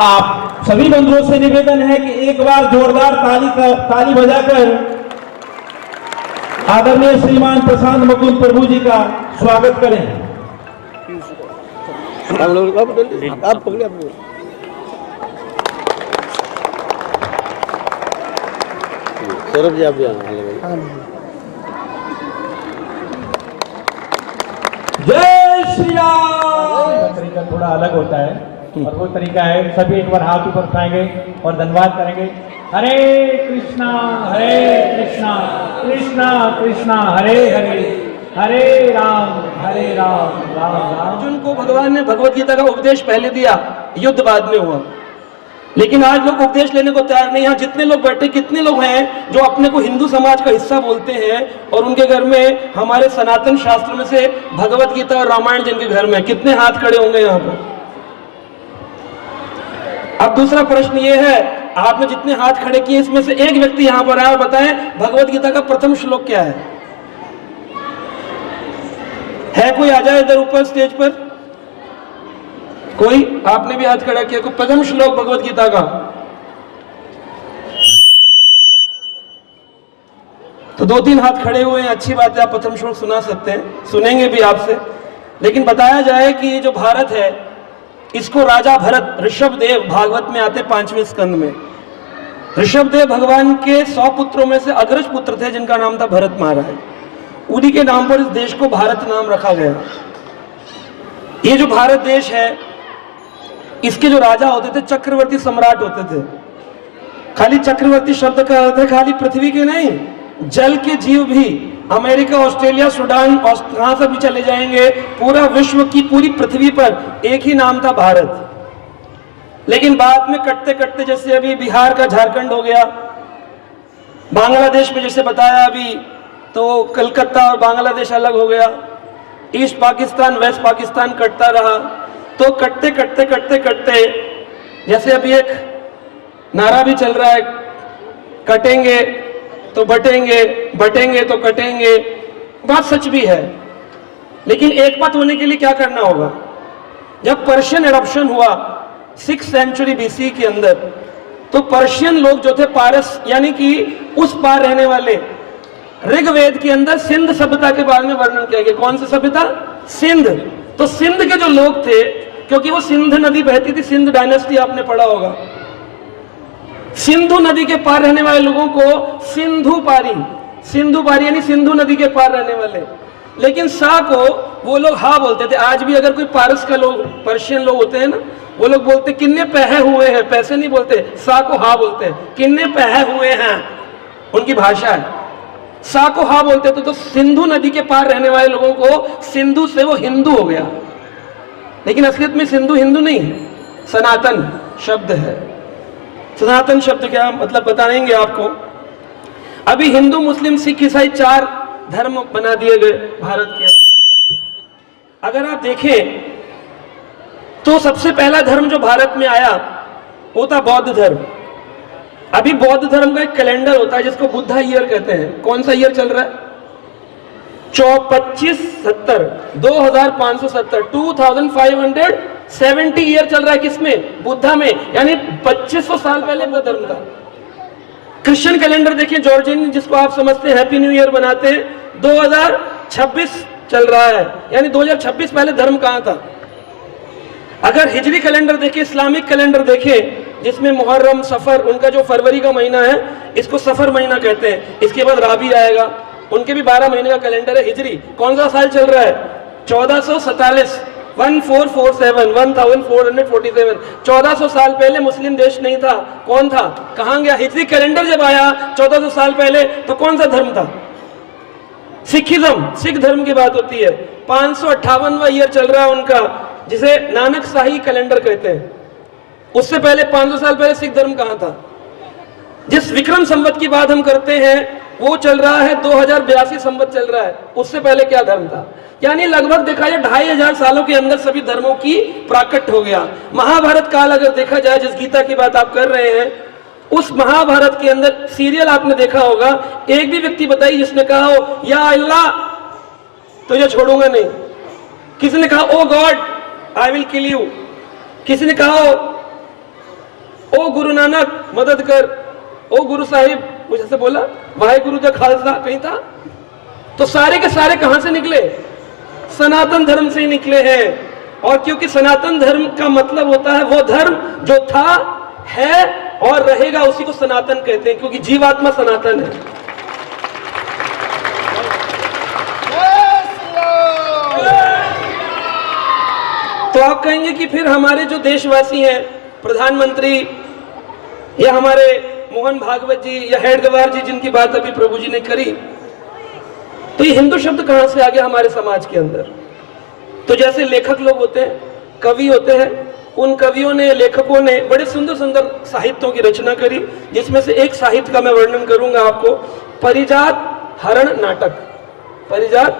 आप सभी बंधुओं से निवेदन है कि एक बार जोरदार ताली बजाकर आदरणीय श्रीमान प्रशांत मुकुंद प्रभु जी का स्वागत करें। आप पकड़े सौरभ जी, आप भी जय श्री राम। तरीका थोड़ा अलग होता है और वो तरीका है सभी एक बार हाथ ऊपर उठाएंगे और धन्यवाद करेंगे। हरे कृष्णा कृष्णा कृष्णा हरे हरे, हरे राम राम राम। अर्जुन को भगवान ने भगवत गीता का उपदेश पहले दिया, युद्ध बाद में हुआ, लेकिन आज लोग उपदेश लेने को तैयार नहीं। यहाँ जितने लोग बैठे, कितने लोग हैं जो अपने को हिंदू समाज का हिस्सा बोलते हैं और उनके घर में हमारे सनातन शास्त्र में से भगवत गीता और रामायण जिनके घर में, कितने हाथ खड़े होंगे यहाँ पर? अब दूसरा प्रश्न ये है, आपने जितने हाथ खड़े किए इसमें से एक व्यक्ति यहाँ पर आया, बताएं भगवत गीता का प्रथम श्लोक क्या है कोई? आ जाए इधर ऊपर स्टेज पर कोई। आपने भी हाथ खड़ा किया, कोई प्रथम श्लोक भगवत गीता का? तो 2-3 हाथ खड़े हुए हैं, अच्छी बात है, आप प्रथम श्लोक सुना सकते हैं, सुनेंगे भी आपसे। लेकिन बताया जाए कि ये जो भारत है, इसको राजा भरत, ऋषभदेव भागवत में आते 5वें स्कंद में। ऋषभदेव भगवान के 100 पुत्रों में से अग्रज पुत्र थे जिनका नाम था भरत महाराज। उन्हीं के नाम पर इस देश को भारत नाम रखा गया। ये जो भारत देश है, इसके जो राजा होते थे चक्रवर्ती सम्राट होते थे। खाली चक्रवर्ती शब्द का अर्थ है खाली पृथ्वी के नहीं, जल के जीव भी, अमेरिका, ऑस्ट्रेलिया, सूडान, कहां से भी चले जाएंगे, पूरा विश्व की पूरी पृथ्वी पर एक ही नाम था भारत। लेकिन बाद में कटते कटते, जैसे अभी बिहार का झारखंड हो गया, बांग्लादेश में जैसे बताया अभी, तो कलकत्ता और बांग्लादेश अलग हो गया, ईस्ट पाकिस्तान वेस्ट पाकिस्तान कटता रहा। तो कटते कटते कटते कटते, जैसे अभी एक नारा भी चल रहा है, कटेंगे तो बटेंगे, बटेंगे तो कटेंगे। बात सच भी है, लेकिन एक बात होने के लिए क्या करना होगा? जब पर्शियन एडॉप्शन हुआ 6th सेंचुरी BC के अंदर, तो पर्शियन लोग जो थे, पारस यानी कि उस पार रहने वाले, ऋग्वेद के अंदर सिंध सभ्यता के बारे में वर्णन किया गया। कौन सी सभ्यता? सिंध। तो सिंध के जो लोग थे, क्योंकि वो सिंध नदी बहती थी, सिंध डायनेस्टी आपने पढ़ा होगा, सिंधु नदी के पार रहने वाले लोगों को सिंधु पारी यानी सिंधु नदी के पार रहने वाले। लेकिन सा को वो लोग हा बोलते थे। आज भी अगर कोई पारस का लोग, पर्शियन लोग होते हैं ना, वो लोग बोलते किन्ने पहे हुए हैं, पैसे नहीं बोलते, सा को हा बोलते हैं, किन्ने पहे हुए हैं, उनकी भाषा है। सा को हा बोलते थे। तो सिंधु नदी के पार रहने वाले लोगों को सिंधु से वो हिंदू हो गया। लेकिन असलियत में सिंधु हिंदू नहीं है, सनातन शब्द है। सनातन शब्द क्या मतलब बताएंगे आपको। अभी हिंदू, मुस्लिम, सिख, ईसाई 4 धर्म बना दिए गए भारत के अंदर। अगर आप देखें तो सबसे पहला धर्म जो भारत में आया वो था बौद्ध धर्म। अभी बौद्ध धर्म का एक कैलेंडर होता है जिसको बुद्धा ईयर कहते हैं। कौन सा ईयर चल रहा है? 2570 2570 ईयर चल रहा है। किसमें? बुद्धा में, यानी 2500 साल पहले बुद्ध धर्म था। क्रिश्चियन कैलेंडर देखिए, जॉर्जियन, जिसको आप समझते हैं हैप्पी न्यू ईयर बनाते हैं, 2026 चल रहा है, यानी 2026 पहले धर्म कहां था। अगर हिजरी कैलेंडर देखिए, इस्लामिक कैलेंडर देखिए, जिसमें मुहर्रम, सफर, उनका जो फरवरी का महीना है इसको सफर महीना कहते हैं। इसके बाद राबी आएगा, उनके भी 12 महीने का कैलेंडर है। हिजरी कौन सा साल चल रहा है? 1447 1447 1400 साल पहले मुस्लिम देश नहीं था। कौन था? कहां गया? हिजरी कैलेंडर जब आया 1400 साल पहले, तो कौन सा धर्म था? सिखिज्म, सिख धर्म की बात होती है। 558वां ईयर चल रहा है उनका, जिसे नानक शाही कैलेंडर कहते हैं। उससे पहले 500 साल पहले सिख धर्म कहां था? जिस विक्रम संवत की बात हम करते हैं वो चल रहा है 2082 संवत चल रहा है। उससे पहले क्या धर्म था? यानी लगभग देखा जाए 2500 सालों के अंदर सभी धर्मों की प्राकट हो गया। महाभारत काल अगर देखा जाए, जिस गीता की बात आप कर रहे हैं, उस महाभारत के अंदर सीरियल आपने देखा होगा, एक भी व्यक्ति बताइए जिसने कहा हो या अल्लाह तुझे छोड़ूंगा नहीं। किसने कहा oh god I will kill you. किसी ने कहा ओ गुरु नानक मदद कर, ओ गुरु साहिब, कुछ ऐसे बोला, वाहे गुरु दा खालसा कहीं था। तो सारे के सारे कहां से निकले? सनातन धर्म से ही निकले हैं। और क्योंकि सनातन धर्म का मतलब होता है वो धर्म जो था, है और रहेगा, उसी को सनातन कहते हैं, क्योंकि जीवात्मा सनातन है। तो आप कहेंगे कि फिर हमारे जो देशवासी हैं, प्रधानमंत्री या हमारे मोहन भागवत जी या हेडगेवार जी, जिनकी बात अभी प्रभु जी ने करी, तो ये हिंदू शब्द कहां से आ गया हमारे समाज के अंदर? तो जैसे लेखक लोग होते हैं, कवि होते हैं, उन कवियों ने, लेखकों ने बड़े सुंदर सुंदर साहित्यों की रचना करी, जिसमें से एक साहित्य का मैं वर्णन करूंगा आपको, परिजात हरण नाटक। परिजात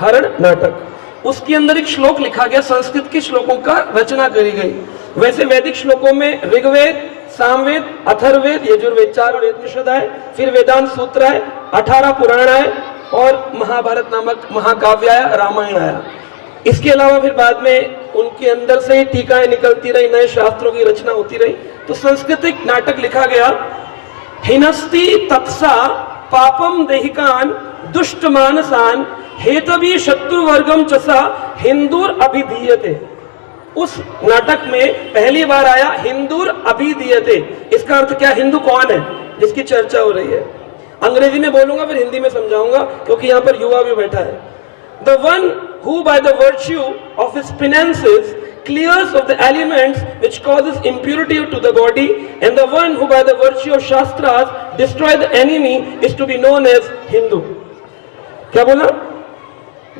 हरण नाटक, उसके अंदर एक श्लोक लिखा गया, संस्कृत के श्लोकों का रचना करी गई। वैसे वैदिक श्लोकों में ऋग्वेद, सामवेद, अथर्ववेद, यजुर्वेद, 4 वेद आए, फिर वेदांत सूत्र आए, 18 पुराण आए और महाभारत नामक महाकाव्य आया, रामायण आया। इसके अलावा फिर बाद में उनके अंदर से ही टीकाएं निकलती रही, नए शास्त्रों की रचना होती रही। तो सांस्कृतिक नाटक लिखा गया, हिनस्ति तत्सा पापम देहिकान दुष्ट मानसान हेतवी शत्रुवर्गम चसा हिंदूर अभिधीयते। उस नाटक में पहली बार आया हिंदूर अभिधीयते। इसका अर्थ क्या? हिंदू कौन है जिसकी चर्चा हो रही है। अंग्रेजी में बोलूंगा फिर हिंदी में समझाऊंगा, क्योंकि यहाँ पर युवा भी बैठा है। The one who by the virtue of his penances clears of the elements which causes impurity to the body, and the one who by the virtue of shastras destroy the enemy is to be known as Hindu. क्या बोला?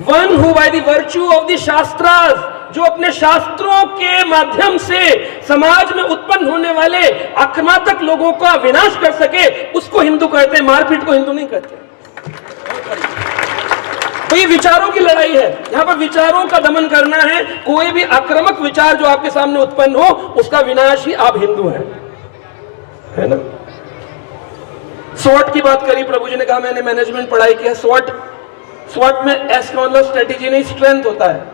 One who by the virtue of the shastras, जो अपने शास्त्रों के माध्यम से समाज में उत्पन्न होने वाले आक्रामक लोगों का विनाश कर सके, उसको हिंदू कहते हैं। मारपीट को हिंदू नहीं कहते। तो ये विचारों की लड़ाई है, यहाँ पर विचारों का दमन करना है। कोई भी आक्रामक विचार जो आपके सामने उत्पन्न हो, उसका विनाश ही आप हिंदू हैं, है ना। स्वॉट की बात करी, प्रभु जी ने कहा मैंने मैनेजमेंट पढ़ाई की है। स्वॉट में एस का मतलब स्ट्रेटेजी नहीं, स्ट्रेंथ होता है।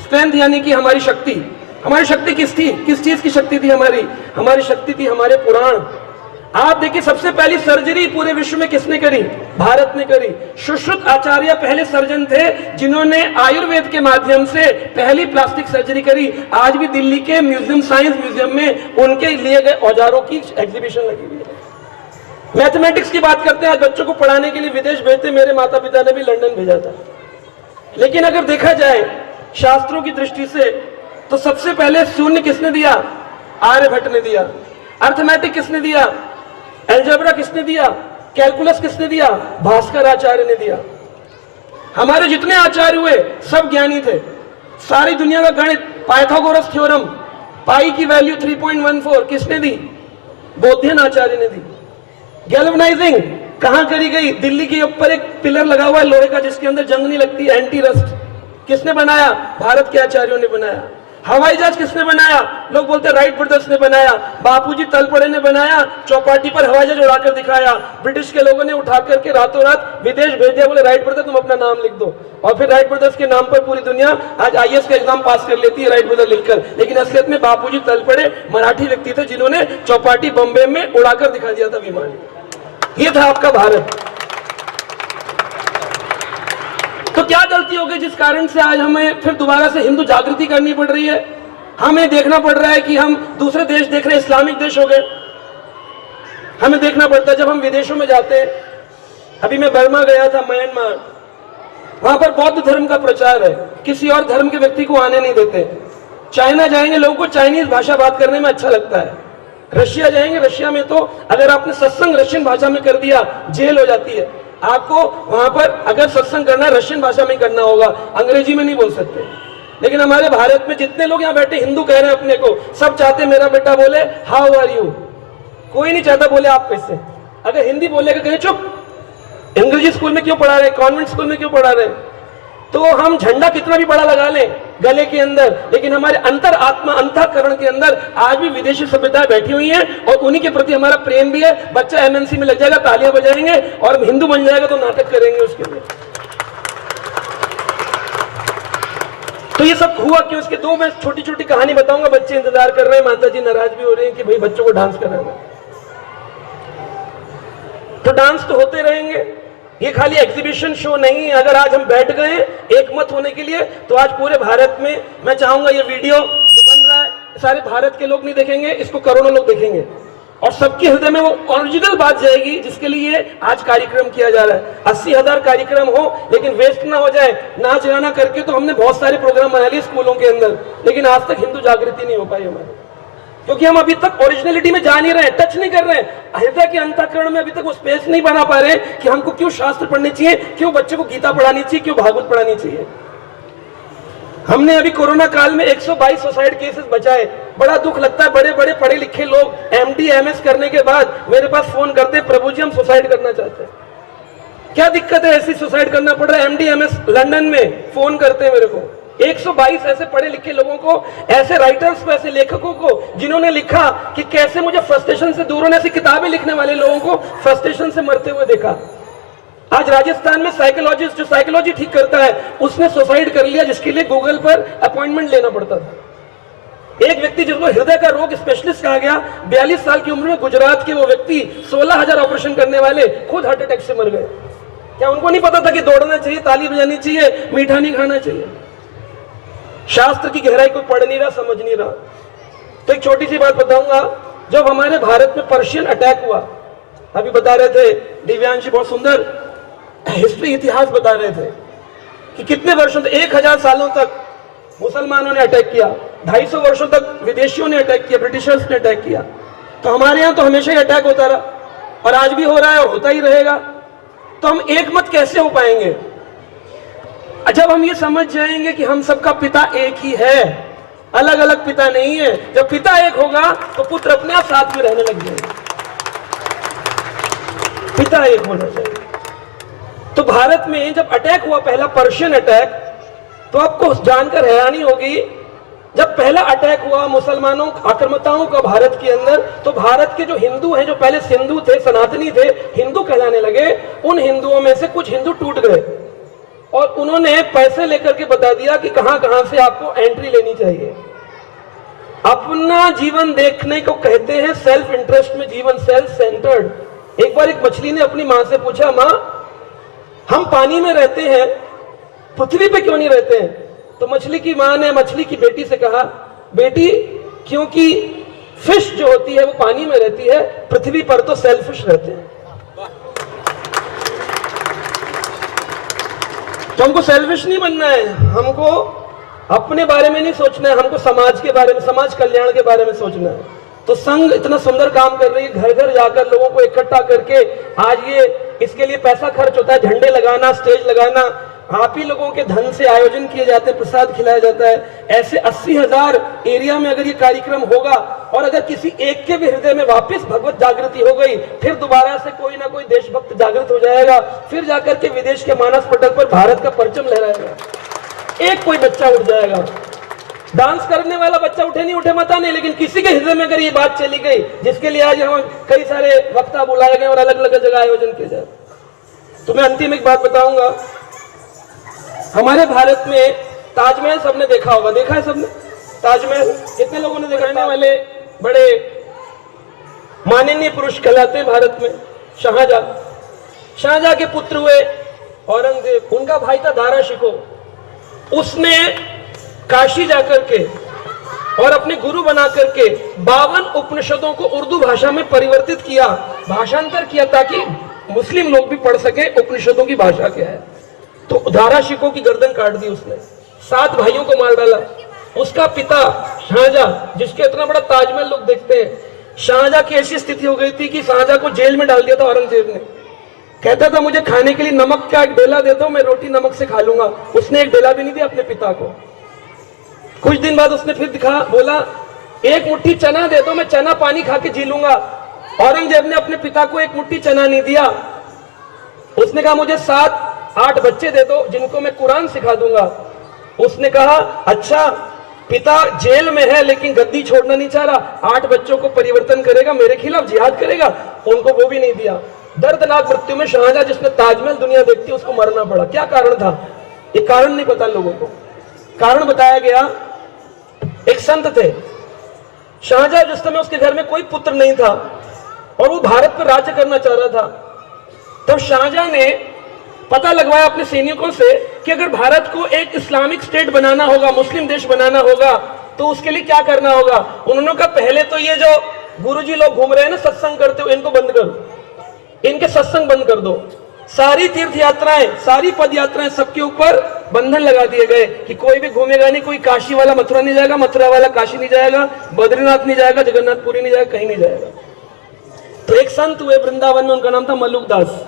स्ट्रेंथ यानी कि हमारी शक्ति। हमारी शक्ति किस थी? किस चीज की शक्ति थी हमारी शक्ति थी हमारे पुराण। आप देखिए, सबसे पहली सर्जरी पूरे विश्व में किसने करी? भारत ने करी। सुश्रुत आचार्य पहले सर्जन थे जिन्होंने आयुर्वेद के माध्यम से पहली प्लास्टिक सर्जरी करी। आज भी दिल्ली के म्यूजियम, साइंस म्यूजियम में उनके लिए गए औजारों की एग्जीबिशन लगी हुई है। मैथमेटिक्स की बात करते हैं, आज बच्चों को पढ़ाने के लिए विदेश भेजते, मेरे माता पिता ने भी लंदन भेजा था। लेकिन अगर देखा जाए शास्त्रों की दृष्टि से, तो सबसे पहले शून्य किसने दिया? आर्यभट्ट ने दिया। अर्थमेटिक किसने दिया? एल्जेब्रा किसने दिया? कैलकुलस किसने दिया? भास्कर आचार्य ने दिया। हमारे जितने आचार्य हुए सब ज्ञानी थे। सारी दुनिया का गणित, पाइथागोरस थ्योरम, पाई की वैल्यू 3.14 किसने दी? बोधियन आचार्य ने दी। गैल्वेनाइजिंग कहां करी गई? दिल्ली के ऊपर एक पिलर लगा हुआ है लोहे का, जिसके अंदर जंग नहीं लगती, एंटी रस्ट। किसने बनाया? भारत के आचार्यों ने बनाया। हवाई जहाज किसने बनाया? लोग बोलते हैं राइट ब्रदर्स ने बनाया। बापूजी तलपड़े ने बनाया, चौपाटी पर हवाई जहाज उड़ाकर दिखाया। ब्रिटिश के लोगों ने उठा करके रातों रात विदेश भेज दिया, बोले राइट ब्रदर तुम अपना नाम लिख दो। और फिर राइट ब्रदर्स के नाम पर पूरी दुनिया आज IAS का एग्जाम पास कर लेती है राइट ब्रदर लिखकर। लेकिन असलियत में बापूजी तलपड़े मराठी व्यक्ति थे जिन्होंने चौपाटी बॉम्बे में उड़ाकर दिखा दिया था विमान। ये था आपका भारत। तो क्या गलती हो गई जिस कारण से आज हमें फिर दोबारा से हिंदू जागृति करनी पड़ रही है? हमें देखना पड़ रहा है कि हम दूसरे देश देख रहे हैं, इस्लामिक देश हो गए। हमें देखना पड़ता है जब हम विदेशों में जाते हैं। अभी मैं बर्मा गया था, म्यांमार, वहां पर बौद्ध धर्म का प्रचार है, किसी और धर्म के व्यक्ति को आने नहीं देते। चाइना जाएंगे, लोगों को चाइनीज भाषा बात करने में अच्छा लगता है। रशिया जाएंगे, रशिया में तो अगर आपने सत्संग रशियन भाषा में कर दिया जेल हो जाती है। आपको वहां पर अगर सत्संग करना है रशियन भाषा में करना होगा, अंग्रेजी में नहीं बोल सकते। लेकिन हमारे भारत में जितने लोग यहाँ बैठे हिंदू कह रहे हैं अपने को, सब चाहते मेरा बेटा बोले हाउ आर यू। कोई नहीं चाहता बोले आप कैसे। अगर हिंदी बोलेगा कहीं चुप, अंग्रेजी स्कूल में क्यों पढ़ा रहे, कॉन्वेंट स्कूल में क्यों पढ़ा रहे। तो हम झंडा कितना भी बड़ा लगा लें गले के अंदर, लेकिन हमारे अंतर आत्मा, अंतःकरण के अंदर आज भी विदेशी सभ्यताएं बैठी हुई हैं और उन्हीं के प्रति हमारा प्रेम भी है। बच्चा MNC में लग जाएगा, तालियां बजाएंगे, और हिंदू बन जाएगा तो नाटक करेंगे उसके लिए। तो ये सब हुआ क्यों, इसके दो मैं छोटी छोटी कहानी बताऊंगा। बच्चे इंतजार कर रहे हैं, माता जी नाराज भी हो रहे हैं कि भाई बच्चों को डांस कराना। तो डांस तो होते रहेंगे, ये खाली एग्जीबिशन शो नहीं है। अगर आज हम बैठ गए एक मत होने के लिए, तो आज पूरे भारत में मैं चाहूंगा ये वीडियो जो बन रहा है सारे भारत के लोग नहीं देखेंगे, इसको करोड़ों लोग देखेंगे और सबके हृदय में वो ओरिजिनल बात जाएगी जिसके लिए आज कार्यक्रम किया जा रहा है। 80,000 कार्यक्रम हो लेकिन वेस्ट ना हो जाए। नाच गाना करके तो हमने बहुत सारे प्रोग्राम बना लिए स्कूलों के अंदर, लेकिन आज तक हिंदू जागृति नहीं हो पाई हमारी, क्योंकि हम अभी तक ओरिजिनलिटी में जा नहीं रहे, टच नहीं कर रहे हैं। हृदय के अंतःकरण में अभी तक वो स्पेस नहीं बना पा रहे कि हमको क्यों शास्त्र पढ़ने चाहिए, क्यों बच्चे को गीता पढ़ानी चाहिए, क्यों भागवत पढ़ानी चाहिए। हमने अभी कोरोना काल में 122 सुसाइड केसेस बचाए। बड़ा दुख लगता है, बड़े बड़े पढ़े लिखे लोग MD MS करने के बाद मेरे पास फोन करते हैं, प्रभु जी हम सुसाइड करना चाहते हैं। क्या दिक्कत है, ऐसी सुसाइड करना पड़ रहा है। MD MS लंदन में फोन करते हैं मेरे को। 122 ऐसे पढ़े लिखे लोगों को, ऐसे राइटर्स को, ऐसे लेखकों को जिन्होंने लिखा कि कैसे मुझे फ्रस्ट्रेशन से दूर होने, ऐसी किताबें लिखने वाले लोगों को फ्रस्ट्रेशन से मरते हुए देखा। आज राजस्थान में साइकोलॉजिस्ट जो साइकोलॉजी ठीक करता है उसने सुसाइड कर लिया, जिसके लिए गूगल पर अपॉइंटमेंट लेना पड़ता था। एक व्यक्ति जिसको हृदय का रोग स्पेशलिस्ट कहा गया, 42 साल की उम्र में गुजरात के वो व्यक्ति 16,000 ऑपरेशन करने वाले खुद हार्ट अटैक से मर गए। क्या उनको नहीं पता था कि दौड़ना चाहिए, ताली बजानी चाहिए, मीठा नहीं खाना चाहिए? शास्त्र की गहराई कोई पढ़ नहीं रहा, समझ नहीं रहा। तो एक छोटी सी बात बताऊंगा, जब हमारे भारत में पर्शियन अटैक हुआ, अभी बता रहे थे दिव्यांश, बहुत सुंदर हिस्ट्री इतिहास बता रहे थे कि कितने वर्षों तक, 1000 सालों तक मुसलमानों ने अटैक किया, 250 वर्षों तक विदेशियों ने अटैक किया, ब्रिटिशर्स ने अटैक किया। तो हमारे यहाँ तो हमेशा ही अटैक होता रहा और आज भी हो रहा है और होता ही रहेगा। तो हम एक मत कैसे हो पाएंगे? जब हम ये समझ जाएंगे कि हम सबका पिता एक ही है, अलग अलग पिता नहीं है। जब पिता एक होगा तो पुत्र अपने आप साथ में रहने लग जाएंगे। पिता एक होना चाहिए। तो भारत में जब अटैक हुआ, पहला पर्शियन अटैक, तो आपको जानकर हैरानी होगी, जब पहला अटैक हुआ मुसलमानों आक्रमणताओं का भारत के अंदर, तो भारत के जो हिंदू हैं, जो पहले सिंधु थे, सनातनी थे, हिंदू कहलाने लगे, उन हिंदुओं में से कुछ हिंदू टूट गए और उन्होंने पैसे लेकर के बता दिया कि कहां कहां से आपको एंट्री लेनी चाहिए। अपना जीवन देखने को कहते हैं सेल्फ इंटरेस्ट में जीवन, सेल्फ सेंटर्ड। एक बार एक मछली ने अपनी मां से पूछा, मां हम पानी में रहते हैं, पृथ्वी पे क्यों नहीं रहते हैं? तो मछली की मां ने मछली की बेटी से कहा, बेटी क्योंकि फिश जो होती है वो पानी में रहती है, पृथ्वी पर तो सेल्फिश रहते हैं। तो हमको सेल्फिश नहीं बनना है, हमको अपने बारे में नहीं सोचना है, हमको समाज के बारे में, समाज कल्याण के बारे में सोचना है। तो संघ इतना सुंदर काम कर रही है, घर घर जाकर लोगों को इकट्ठा करके। आज ये इसके लिए पैसा खर्च होता है, झंडे लगाना, स्टेज लगाना, आप ही लोगों के धन से आयोजन किए जाते हैं, प्रसाद खिलाया जाता है। ऐसे 80,000 एरिया में अगर ये कार्यक्रम होगा और अगर किसी एक के भी हृदय में वापस भगवत जागृति हो गई, फिर दोबारा से कोई ना कोई देशभक्त जागृत हो जाएगा, फिर जाकर के विदेश के मानस पटल पर भारत का परचम लहराएगा, एक कोई बच्चा उठ जाएगा। डांस करने वाला बच्चा उठे नहीं उठे मता नहीं, लेकिन किसी के हृदय में अगर ये बात चली गई, जिसके लिए आज हम कई सारे वक्ता बुलाए गए और अलग अलग जगह आयोजन किए जाए। तो मैं अंतिम एक बात बताऊंगा, हमारे भारत में ताजमहल सबने देखा होगा, देखा है सबने ताजमहल? कितने लोगों ने देखा? रहने वाले बड़े माननीय पुरुष कहलाते हैं भारत में शाहजहां। शाहजहां के पुत्र हुए औरंगजेब, उनका भाई था दारा शिकोह। उसने काशी जाकर के और अपने गुरु बना करके 52 उपनिषदों को उर्दू भाषा में परिवर्तित किया, भाषांतर किया, ताकि मुस्लिम लोग भी पढ़ सके उपनिषदों की भाषा क्या है। तो दारा शिकोह की गर्दन काट दी उसने, 7 भाइयों को मार डाला। उसका पिता शाहजहां, जिसके इतना बड़ा ताजमहल लोग देखते हैं, शाहजहां की ऐसी स्थिति हो गई थी कि शाहजहां को जेल में डाल दिया था औरंगजेब ने। कहता था मुझे खाने के लिए नमक का एक डेला दे दो, मैं रोटी नमक से खा लूंगा। उसने एक डेला भी नहीं दिया अपने पिता को। कुछ दिन बाद उसने फिर दिखा, बोला एक मुट्ठी चना दे दो, मैं चना पानी खा के जी लूंगा। औरंगजेब ने अपने पिता को एक मुट्ठी चना नहीं दिया। उसने कहा मुझे 7-8 बच्चे दे दो जिनको मैं कुरान सिखा दूंगा। उसने कहा अच्छा, पिता जेल में है लेकिन गद्दी छोड़ना नहीं चाह रहा, 8 बच्चों को परिवर्तन करेगा, मेरे खिलाफ जिहाद करेगा, उनको वो भी नहीं दिया। दर्दनाक मृत्यु में शाहजहां, जिसने ताजमहल दुनिया देखती, उसको मरना पड़ा। क्या कारण था? ये कारण नहीं पता लोगों को। कारण बताया गया। एक संत थे शाहजहां, जिस समय उसके घर में कोई पुत्र नहीं था और वो भारत पर राज्य करना चाह रहा था, तब शाहजहां ने पता लगवाया अपने सैनिकों से कि अगर भारत को एक इस्लामिक स्टेट बनाना होगा, मुस्लिम देश बनाना होगा, तो उसके लिए क्या करना होगा। उन्होंने कहा पहले तो ये जो गुरुजी लोग घूम रहे हैं ना सत्संग करते हुए, इनको बंद करो, इनके सत्संग बंद कर दो। सारी तीर्थ यात्राएं, सारी पद यात्राएं, सबके ऊपर बंधन लगा दिए गए कि कोई भी घूमेगा नहीं, कोई काशी वाला मथुरा नहीं जाएगा, मथुरा वाला काशी नहीं जाएगा, बद्रीनाथ नहीं जाएगा, जगन्नाथपुरी नहीं जाएगा, कहीं नहीं जाएगा। तो एक संत हुए वृंदावन में, उनका नाम था मलुकदास।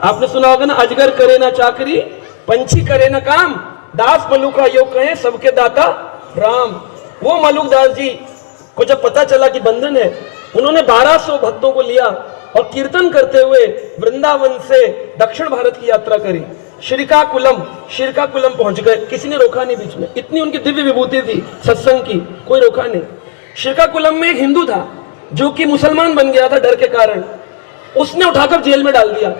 आपने सुना होगा ना, अजगर करे ना चाकरी, पंछी करे ना काम, दास मलुका यो कहे सबके दाता राम। वो मलुकदास जी को जब पता चला कि बंधन है, उन्होंने 1200 भक्तों को लिया और कीर्तन करते हुए वृंदावन से दक्षिण भारत की यात्रा करी। श्रीकाकुलम पहुंच गए, किसी ने रोका नहीं बीच में, इतनी उनकी दिव्य विभूति थी सत्संग की, कोई रोका नहीं। श्रीकाकुलम में एक हिंदू था जो कि मुसलमान बन गया था डर के कारण, उसने उठाकर जेल में डाल दिया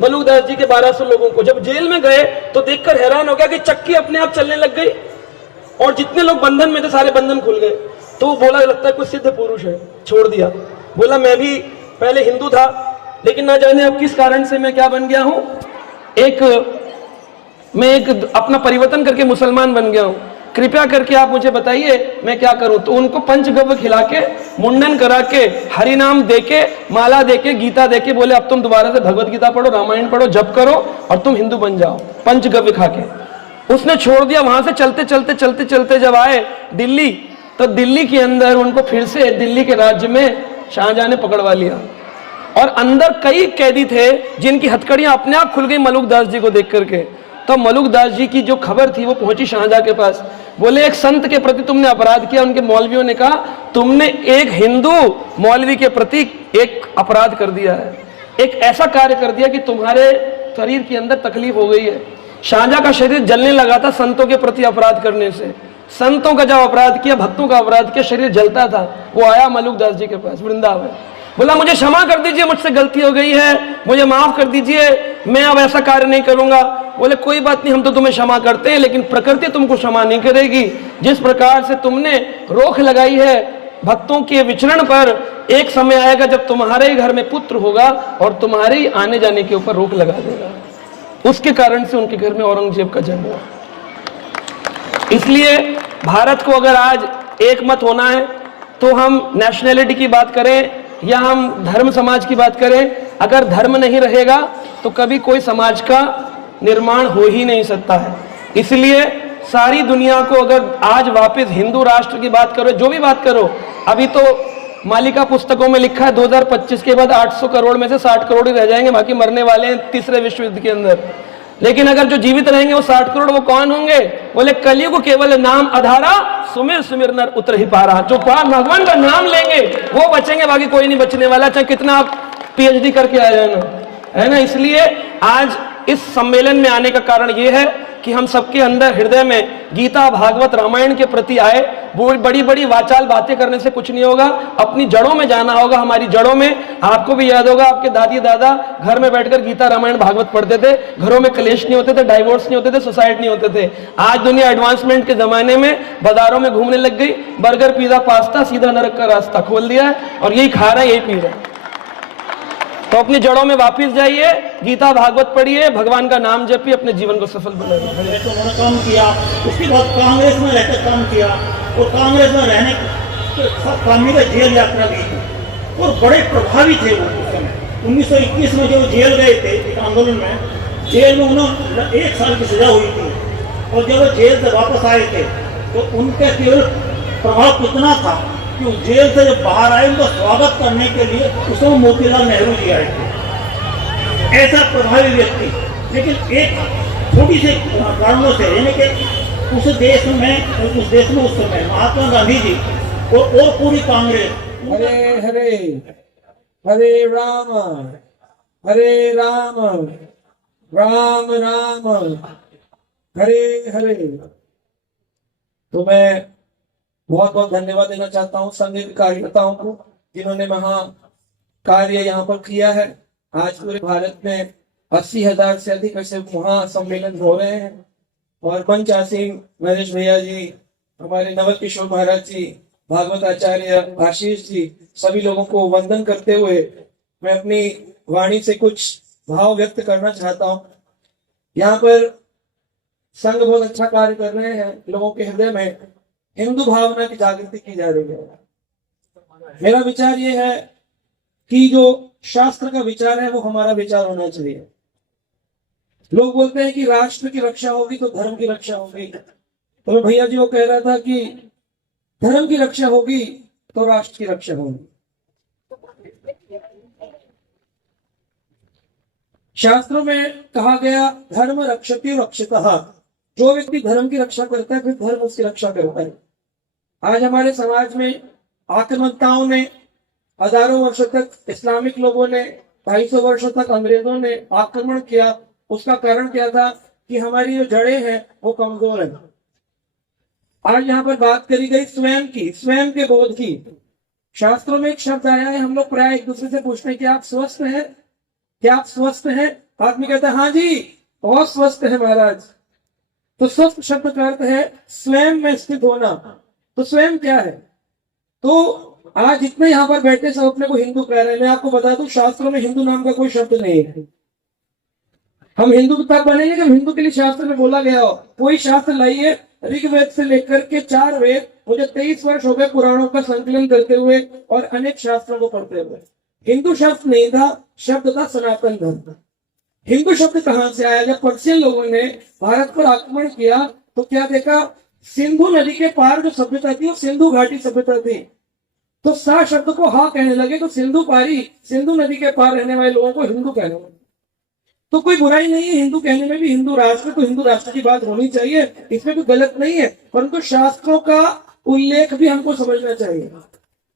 मलुकदास जी के 1200 लोगों को। जब जेल में गए तो देखकर हैरान हो गया कि चक्की अपने आप चलने लग गई और जितने लोग बंधन में थे सारे बंधन खुल गए। तो वो बोला लगता है कोई सिद्ध पुरुष है, छोड़ दिया। बोला मैं भी पहले हिंदू था, लेकिन ना जाने अब किस कारण से मैं क्या बन गया हूं, मैं एक अपना परिवर्तन करके मुसलमान बन गया हूं, कृपया करके आप मुझे बताइए मैं क्या करूं। तो उनको पंचगव्य खिला के, मुंडन करा के, हरि नाम देके, माला देके, गीता देके बोले अब तुम दोबारा से भगवत गीता पढ़ो, रामायण पढ़ो, जप करो और तुम हिंदू बन जाओ, पंचगव्य खा के। उसने छोड़ दिया। वहां से चलते चलते चलते चलते जब आए दिल्ली, तो दिल्ली के अंदर उनको फिर से दिल्ली के राज्य में शाहजहां ने पकड़वा लिया और अंदर कई कैदी थे जिनकी हथकड़ियां अपने आप खुल गई मलुकदास जी को देख करके। तो मलुकदास जी की जो खबर थी वो पहुंची शाहजहां के पास। बोले एक संत के प्रति तुमने अपराध किया। उनके मौलवियों ने कहा तुमने एक हिंदू मौलवी के प्रति एक अपराध कर दिया है, एक ऐसा कार्य कर दिया कि तुम्हारे शरीर के अंदर तकलीफ हो गई है। शाहजहां का शरीर जलने लगा था संतों के प्रति अपराध करने से। संतों का जब अपराध किया, भक्तों का अपराध किया, शरीर जलता था। वो आया मलुकदास जी के पास वृंदावन, बोला मुझे क्षमा कर दीजिए, मुझसे गलती हो गई है, मुझे माफ कर दीजिए, मैं अब ऐसा कार्य नहीं करूंगा। बोले कोई बात नहीं, हम तो तुम्हें क्षमा करते हैं, लेकिन प्रकृति तुमको क्षमा नहीं करेगी। जिस प्रकार से तुमने रोक लगाई है भक्तों के विचरण पर, एक समय आएगा जब तुम्हारे ही घर में पुत्र होगा और तुम्हारे ही आने जाने के ऊपर रोक लगा देगा। उसके कारण से उनके घर में औरंगजेब का जन्म हुआ। इसलिए भारत को अगर आज एक मत होना है तो हम नेशनैलिटी की बात करें या हम धर्म समाज की बात करें, अगर धर्म नहीं रहेगा तो कभी कोई समाज का निर्माण हो ही नहीं सकता है। इसलिए सारी दुनिया को अगर आज वापस हिंदू राष्ट्र की बात करो, जो भी बात करो, अभी तो मालिका पुस्तकों में लिखा है 2025 के बाद 800 करोड़ में से 60 करोड़ ही रह जाएंगे, बाकी मरने वाले हैं तीसरे विश्व युद्ध के अंदर। लेकिन अगर जो जीवित रहेंगे वो 60 करोड़, वो कौन होंगे? बोले कलयुग केवल नाम आधारा, सुमिर सुमिर नर उतर ही पारा। जो भगवान का नाम लेंगे वो बचेंगे, बाकी कोई नहीं बचने वाला, चाहे कितना आप पीएचडी करके आ जाना, है ना। इसलिए आज इस सम्मेलन में आने का कारण ये है कि हम सबके अंदर हृदय में गीता, भागवत, रामायण के प्रति आए। वो बड़ी बड़ी वाचाल बातें करने से कुछ नहीं होगा, अपनी जड़ों में जाना होगा। हमारी जड़ों में, आपको भी याद होगा आपके दादी दादा घर में बैठकर गीता रामायण भागवत पढ़ते थे, घरों में क्लेश नहीं होते थे, डाइवोर्स नहीं होते थे, सुसाइड नहीं होते थे। आज दुनिया एडवांसमेंट के जमाने में बाजारों में घूमने लग गई, बर्गर, पिज्जा, पास्ता, सीधा नरक का रास्ता खोल दिया है और यही खा रहे हैं, यही पी रहे हैं। तो अपनी जड़ों में वापस जाइए, गीता भागवत पढ़िए, भगवान का नाम जपिए, अपने जीवन को सफल बनाइए। तो उन्होंने काम किया, उसके बाद कांग्रेस में रहकर काम किया और कांग्रेस में रहने स्वामी का जेल यात्रा भी की और बड़े प्रभावी थे वो उस समय। 1921 में जब जेल गए थे एक आंदोलन में, जेल में उन्हें 1 साल की सजा हुई थी और जब वो जेल से वापस आए थे तो उनका केवल प्रभाव कितना था कि जेल से जब बाहर आए उनका स्वागत करने के लिए उसमें मोतीलाल नेहरू जी आए थे। ऐसा प्रभावी व्यक्ति, लेकिन एक छोटी सी कारणों से, यानी कि उस देश में उस समय महात्मा गांधी जी और पूरी कांग्रेस, हरे हरे हरे राम राम राम हरे हरे। तो मैं बहुत बहुत धन्यवाद देना चाहता हूँ संघ के कार्यकर्ताओं को, जिन्होंने महा कार्य यहाँ पर किया है। आज पूरे भारत में 80,000 से अधिक ऐसे महासम्मेलन हो रहे हैं और मंच आसीन नरेश भैया जी, हमारे नवल किशोर महाराज जी, भागवत आचार्य आशीष जी, सभी लोगों को वंदन करते हुए मैं अपनी वाणी से कुछ भाव व्यक्त करना चाहता हूँ। यहाँ पर संघ बहुत अच्छा कार्य कर रहे हैं, लोगों के हृदय में हिंदू भावना की जागृति की जा रही है। मेरा विचार ये है कि जो शास्त्र का विचार है वो हमारा विचार होना चाहिए। लोग बोलते हैं कि राष्ट्र की रक्षा होगी तो धर्म की रक्षा होगी, तो मैं भैया जी को कह रहा था कि धर्म की रक्षा होगी तो राष्ट्र की रक्षा होगी। शास्त्रों में कहा गया धर्म रक्षति रक्षितः, जो व्यक्ति धर्म की रक्षा करता है फिर धर्म उसकी रक्षा करता है। आज हमारे समाज में आक्रमणताओं ने हजारों वर्षों तक, इस्लामिक लोगों ने 250 वर्षों तक, अंग्रेजों ने आक्रमण किया। उसका कारण क्या था कि हमारी जो जड़ें हैं वो कमजोर हैं। आज यहाँ पर बात करी गई स्वयं की, स्वयं के बोध की। शास्त्रों में एक शब्द आया है, हम लोग प्राय एक दूसरे से पूछते हैं कि आप स्वस्थ हैं, क्या आप स्वस्थ हैं? आदमी कहता है हाँ जी बहुत स्वस्थ है महाराज। तो स्वस्थ शब्द का अर्थ है स्वयं में स्थित होना। तो स्वयं क्या है? तो आज जितने यहाँ पर बैठे सब अपने को हिंदू कह रहे हैं। मैं आपको बता दूं शास्त्रों में हिंदू नाम का कोई शब्द नहीं है। हम हिंदू तब बनेंगे जब हिंदू के लिए शास्त्र में बोला गया हो। कोई शास्त्र लाइए, ऋग्वेद से लेकर के 4 वेद, मुझे 23 वर्ष हो गए पुराणों का संकलन करते हुए और अनेक शास्त्रों को पढ़ते हुए। हिंदू शब्द नहीं था, शब्द था सनातन धर्म। हिंदू शब्द कहां से आया? जब पर्शियन लोगों ने भारत पर आक्रमण किया तो क्या देखा, सिंधु नदी के पार जो सभ्यता थी वो सिंधु घाटी सभ्यता थी। तो सा शब्द को हा कहने लगे तो सिंधु पारी, सिंधु नदी के पार रहने वाले लोगों को हिंदू कहने लगे। तो कोई बुराई नहीं है हिंदू कहने में भी। हिंदू राष्ट्र तो हिंदू राष्ट्र की बात होनी चाहिए, इसमें कोई गलत नहीं है, परंतु शास्त्रों का उल्लेख भी हमको समझना चाहिए।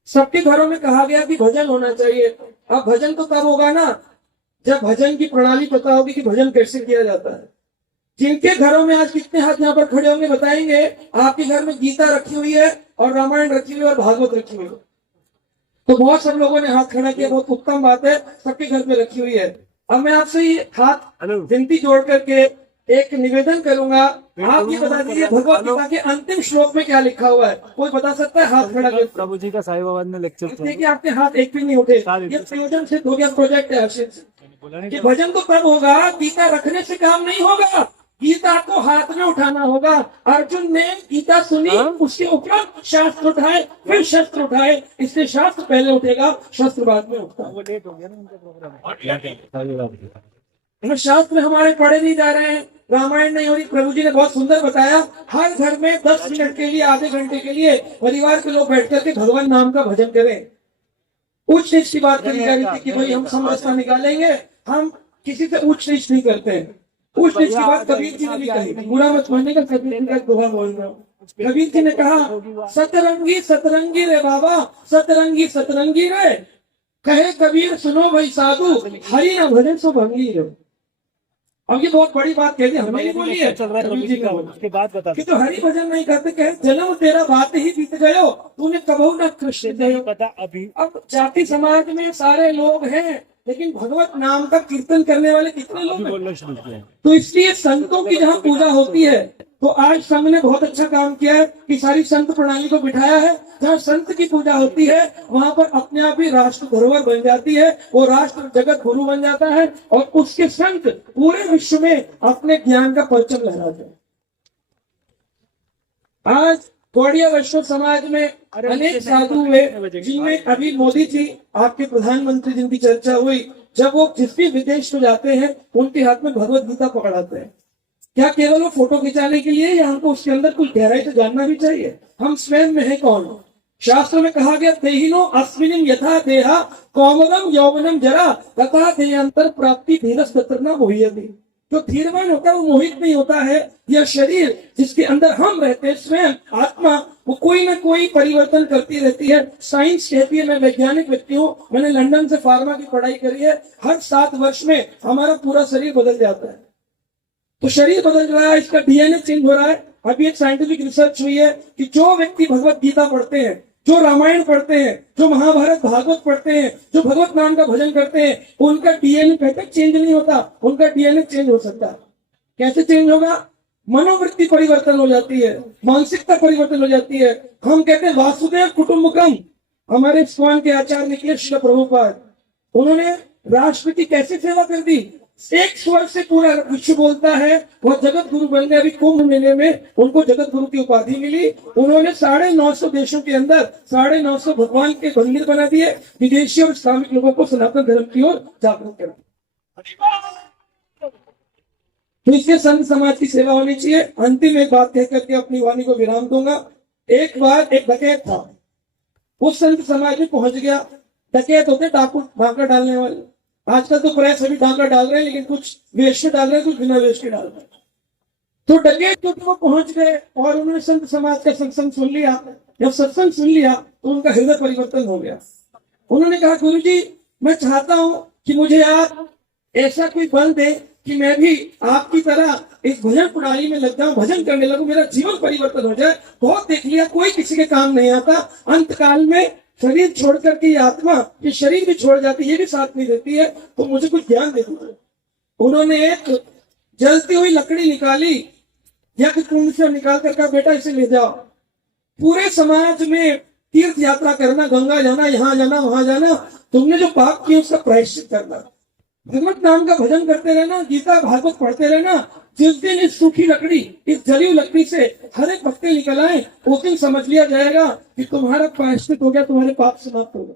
सबके घरों में कहा गया कि भजन होना चाहिए। अब भजन तो तब होगा ना जब भजन की प्रणाली पता होगी कि भजन कैसे किया जाता है। जिनके घरों में आज कितने हाथ यहाँ पर खड़े होंगे बताएंगे आपके घर में गीता रखी हुई है और रामायण रखी हुई है और भागवत रखी हुई है? तो बहुत सब लोगों ने हाथ खड़ा किया, बहुत उत्तम बात है, सबके घर में रखी हुई है। अब मैं आपसे ये हाथ विनती जोड़ करके एक निवेदन करूंगा, आप ये बता दीजिए भगवत गीता के अंतिम श्लोक में क्या लिखा हुआ है? कोई बता सकता है? हाथ खड़ा कर। प्रभु जी का साहिबाबाद में लेक्चर देखिए आपके हाथ एक भी नहीं उठे। ये प्रयोजन सिद्ध हो गया, प्रोजेक्ट है कि भजन तो तब होगा, गीता रखने से काम नहीं होगा, गीता को हाथ में उठाना होगा। अर्जुन ने गीता सुनी, उसके ऊपर शास्त्र उठाए, फिर शस्त्र उठाए, इसलिए शास्त्र पहले उठेगा, शस्त्र बाद में उठता। शास्त्र हमारे पढ़े नहीं जा रहे हैं, रामायण नहीं हो रही। प्रभु जी ने बहुत सुंदर बताया, हर घर में 10 मिनट के लिए, आधे घंटे के लिए परिवार के लोग बैठ करके भगवान नाम का भजन करें। उच्च नीच की बात करी जा रही थी कि भाई हम समरसता निकालेंगे, हम किसी से उच्च नीच नहीं करते हैं। उच्च नीच की बात कबीर जी ने भी कही, बुरा मत मानने का कबीर जी का दोहा बोल रहा हूँ। कबीर जी ने कहा सतरंगी सतरंगी रे बाबा, सतरंगी सतरंगी रे, कहे कबीर सुनो भाई साधु, हरि न भजन सो भंगी रे। अब ये बहुत बड़ी बात कहते हमने नहीं बोली है, कबीर जी ने बोली कि तो हरि भजन नहीं करते, कहे जन्म तेरा बात ही बीत गयो, तूने कबहू न कृष्ण दयो। अब जाति समाज में सारे लोग हैं लेकिन भगवत नाम का कीर्तन करने वाले कितने लोग हैं? तो इसलिए संतों की जहाँ पूजा होती है, तो आज संघ ने बहुत अच्छा काम किया है कि सारी संत प्रणाली को बिठाया है। जहाँ संत की पूजा होती है वहां पर अपने आप ही राष्ट्र धरोहर बन जाती है, वो राष्ट्र जगत गुरु बन जाता है और उसके संत पूरे विश्व में अपने ज्ञान का परचम लहराते हैं। आज गौड़िया वैष्णव समाज में अनेक साधु हुए, जिनमें अभी मोदी जी आपके प्रधानमंत्री जिनकी चर्चा हुई, जब वो जिस भी विदेश में जाते हैं उनके हाथ में भगवत गीता पकड़ाते हैं। क्या केवल वो फोटो खिंचाने के लिए, या हमको उसके अंदर कुछ गहराई तो जानना भी चाहिए, हम स्वयं में है कौन? शास्त्र में कहा गया देहिनो अस्मिन् यथा देहा कौमलम यौवनम जरा तथा देहांतर प्राप्ति धीरस तत्रना मोह्यति। जो धीरवान होता है वो मोहित नहीं होता है। यह शरीर जिसके अंदर हम रहते हैं, स्वयं आत्मा, वो कोई ना कोई परिवर्तन करती रहती है। साइंस कहती है, मैं वैज्ञानिक व्यक्ति हूँ, मैंने लंदन से फार्मा की पढ़ाई करी है, हर 7 वर्ष में हमारा पूरा शरीर बदल जाता है। तो शरीर बदल रहा है, इसका डीएनए चेंज हो रहा है। अभी एक साइंटिफिक रिसर्च हुई है कि जो व्यक्ति भगवत गीता पढ़ते हैं, जो रामायण पढ़ते हैं, जो महाभारत भागवत पढ़ते हैं, जो भगवत नाम का भजन करते हैं, उनका डीएनए कहते चेंज नहीं होता, उनका डीएनए चेंज हो सकता है। कैसे चेंज होगा? मनोवृत्ति परिवर्तन हो जाती है, मानसिकता परिवर्तन हो जाती है। हम कहते हैं वासुदेव कुटुंबकम। हमारे इस्कॉन के आचार्य निकले श्रील प्रभुपाद, उन्होंने राष्ट्र की कैसे सेवा कर दी। एक स्वर से पूरा विश्व बोलता है, वह जगत गुरु बन गए। अभी कुंभ मेले में उनको जगत गुरु की उपाधि मिली। उन्होंने 950 देशों के अंदर 950 भगवान के मंदिर बना दिए। विदेशी और इस्लामिक लोगों को सनातन धर्म की ओर जागरूक करा। तो इसके संत समाज की सेवा होनी चाहिए। अंतिम एक बात कह करके अपनी वाणी को विराम दूंगा। एक बार एक डकैत था, उस संत समाज में पहुंच गया। डकैत होते डाकू, डाका डालने वाले। आजकल तो प्राय सभी डाका डाल रहे हैं, लेकिन कुछ वेश के डाल रहे हैं, कुछ बिना वेश के डाल रहे हैं। तो डकैत जो वो पहुंच गए और उन्होंने संत समाज का सत्संग सुन लिया। जब सत्संग सुन लिया तो उनका हृदय परिवर्तन हो गया। उन्होंने कहा, गुरु जी, मैं चाहता हूं कि मुझे आप ऐसा कोई बल दे कि मैं भी आपकी तरह इस भजन प्रणाली में लग जाऊं, भजन करने लगूं, मेरा जीवन परिवर्तन हो जाए। बहुत देख लिया, कोई किसी के काम नहीं आता। अंत काल में शरीर छोड़ करके ये आत्मा, ये शरीर भी छोड़ जाती है, ये भी साथ नहीं देती है। तो मुझे कुछ ज्ञान दे दीजिए। उन्होंने एक जलती हुई लकड़ी निकाली, यज्ञ कुंड से निकाल कर कहा, बेटा इसे ले जाओ। पूरे समाज में तीर्थ यात्रा करना, गंगा जाना, यहाँ जाना, वहां जाना, तुमने जो पाप किया उसका प्रायश्चित करना, भगवत नाम का भजन करते रहना, गीता भागवत पढ़ते रहना। जिस दिन इस सूखी लकड़ी, इस जली हुई लकड़ी से हर एक पत्ते निकल आए, उस दिन समझ लिया जाएगा कि तुम्हारा प्रायश्चित हो गया, तुम्हारे पाप समाप्त हो गए।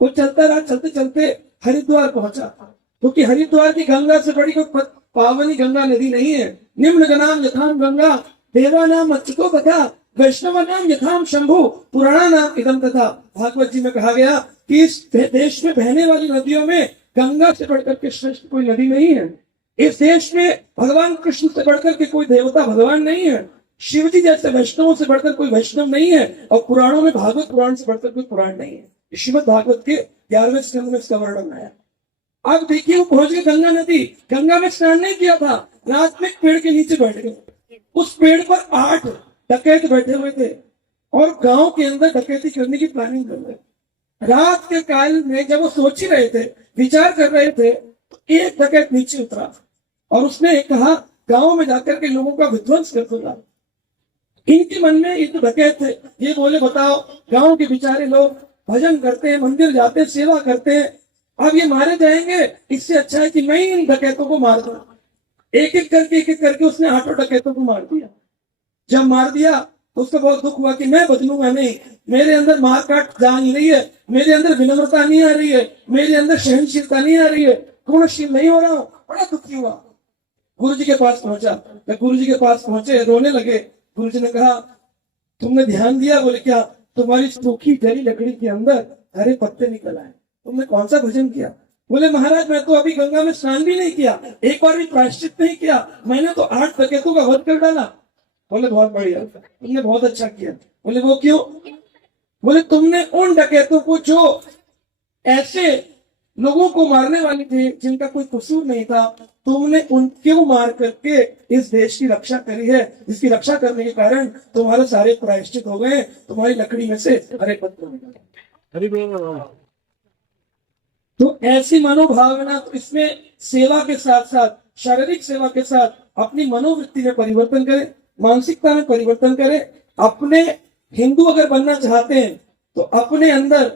वो चलता रहा, चलते चलते हरिद्वार पहुंचा। क्योंकि हरिद्वार की गंगा से बड़ी कोई पावनी गंगा नदी नहीं है। निम्न गणाम यथाम गंगा, देवा नाम अच्युतो तथा, वैष्णव नाम यथाम शंभु, पुराणा नाम इदम तथा। भागवत जी में कहा गया कि इस देश में बहने वाली नदियों में गंगा से बढ़कर के श्रेष्ठ कोई नदी नहीं है। इस देश में भगवान कृष्ण से बढ़कर के कोई देवता भगवान नहीं है। शिव जी जैसे वैष्णवों से बढ़कर कोई वैष्णव नहीं है। और पुराणों में भागवत पुराण से बढ़कर कोई पुराण नहीं है। श्रीमद् भागवत के 11वें स्कंद में इसका वर्णन आया। अब देखिए, वो पहुंच गए गंगा नदी। गंगा में स्नान नहीं किया था, रात में एक पेड़ के नीचे बैठ गए। उस पेड़ पर 8 डकैत बैठे हुए थे और गांव के अंदर डकैती करने की प्लानिंग कर रहे। रात के काल में जब वो सोच ही रहे थे, विचार कर रहे थे, तो एक डकैत नीचे उतरा और उसने कहा, गांव में जाकर के लोगों का विध्वंस कर दूंगा। इनके मन में ये तो डकैत थे, ये बोले, बताओ, गांव के बेचारे लोग भजन करते हैं, मंदिर जाते हैं, सेवा करते हैं, अब ये मारे जाएंगे, इससे अच्छा है कि मैं ही इन डकैतों को मार दूं। एक एक करके उसने 8 डकैतों को मार दिया। जब मार दिया तो उसको बहुत दुख हुआ कि मैं बदलूंगा नहीं, मेरे अंदर मार काट जा नहीं रही है, मेरे अंदर विनम्रता नहीं आ रही है, मेरे अंदर सहनशीलता नहीं आ रही है, गुणशील नहीं हो रहा हूं। बड़ा दुखी हुआ, गुरु जी के पास पहुंचा। जब गुरु जी के पास पहुंचे, रोने लगे। गुरु जी ने कहा, तुमने ध्यान दिया? बोले, क्या? तुम्हारी सूखी जली लकड़ी के अंदर हरे पत्ते निकल आए, तुमने कौन सा भजन किया? बोले, महाराज, मैं तो अभी गंगा में स्नान भी नहीं किया, एक बार भी प्रायश्चित नहीं किया, मैंने तो 8 डकैतों का वध कर डाला। बोले, बहुत बढ़िया, तुमने बहुत अच्छा किया। बोले, वो क्यों? बोले, तुमने उन डकैतों को जो ऐसे लोगों को मारने वाले थे जिनका कोई कसूर नहीं था, तुमने उनको मार करके इस देश की रक्षा करी है, जिसकी रक्षा करने के कारण तुम्हारे सारे प्रायश्चित हो गए, तुम्हारी लकड़ी में से हरे पत्ते निकले। तो ऐसी मनोभावना, तो इसमें सेवा के साथ साथ, शारीरिक सेवा के साथ अपनी मनोवृत्ति में परिवर्तन करें, मानसिकता में परिवर्तन करें। अपने हिंदू अगर बनना चाहते हैं तो अपने अंदर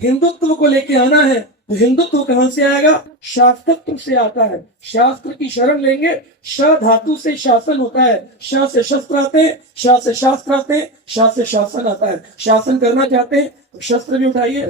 हिंदुत्व को लेके आना है। तो हिंदुत्व कहां से आएगा? शास्त्रत्व से आता है। शास्त्र की शरण लेंगे। श धातु से शासन होता है, श से शस्त्र आते हैं, श से शास्त्र आते हैं, श से शासन आता है। शासन करना चाहते हैं तो शस्त्र भी उठाइए।